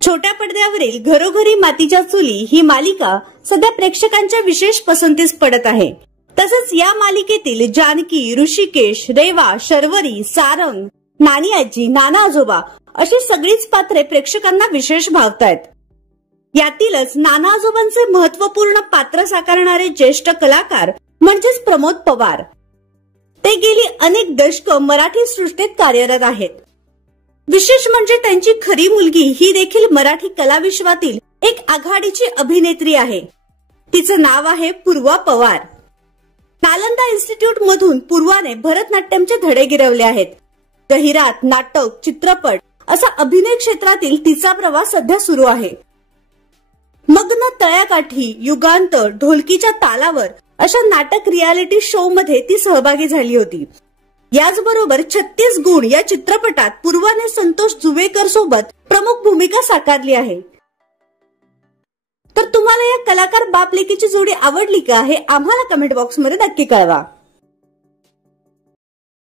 छोट्या पडद्यावरील घरोघरी मातीच्या चुली ही मालिका सध्या प्रेक्षकांच्या विशेष पसंतीस पडत आहे। तसंच या मालिकेतील जानकी, ऋषिकेश, रेवा, शर्वरी, सारंग, नानी आजी, नाना आजोबा अशी सगळीच पात्रे प्रेक्षकांना विशेष भावतायत। यातीलच नाना आजोबांचे महत्वपूर्ण पात्र साकारणारे ज्येष्ठ कलाकार म्हणजेच प्रमोद पवार। ते गेली अनेक दशक मराठी सृष्टीत कार्यरत आहेत। विशेष म्हणजे त्यांची खरी मुलगी ही देखील मराठी कलाविश्वातील एक आघाडीची अभिनेत्री आहे। तिचं नाव आहे पूर्वा पवार। नालंदा इन्स्टिट्यूट मधून पूर्वाने भरतनाट्यमचे धडे गिरवले आहेत। जाहिरात, नाटक, चित्रपट असा अभिनय क्षेत्रातील तिचा प्रवास सध्या सुरू आहे। मग्न तळ्याकाठी, युगांत, ढोलकीच्या तालावर अशा नाटक रियालिटी शो मध्ये ती सहभागी झाली होती। याचबरोबर 36 गुण या चित्रपटात पूर्वाने संतोष जुवेकर सोबत प्रमुख भूमिका साकारली आहे। तर तुम्हाला या कलाकार बाप लेकीची जोडी आवडली का हे आम्हाला कमेंट बॉक्स मध्ये नक्की कळवा।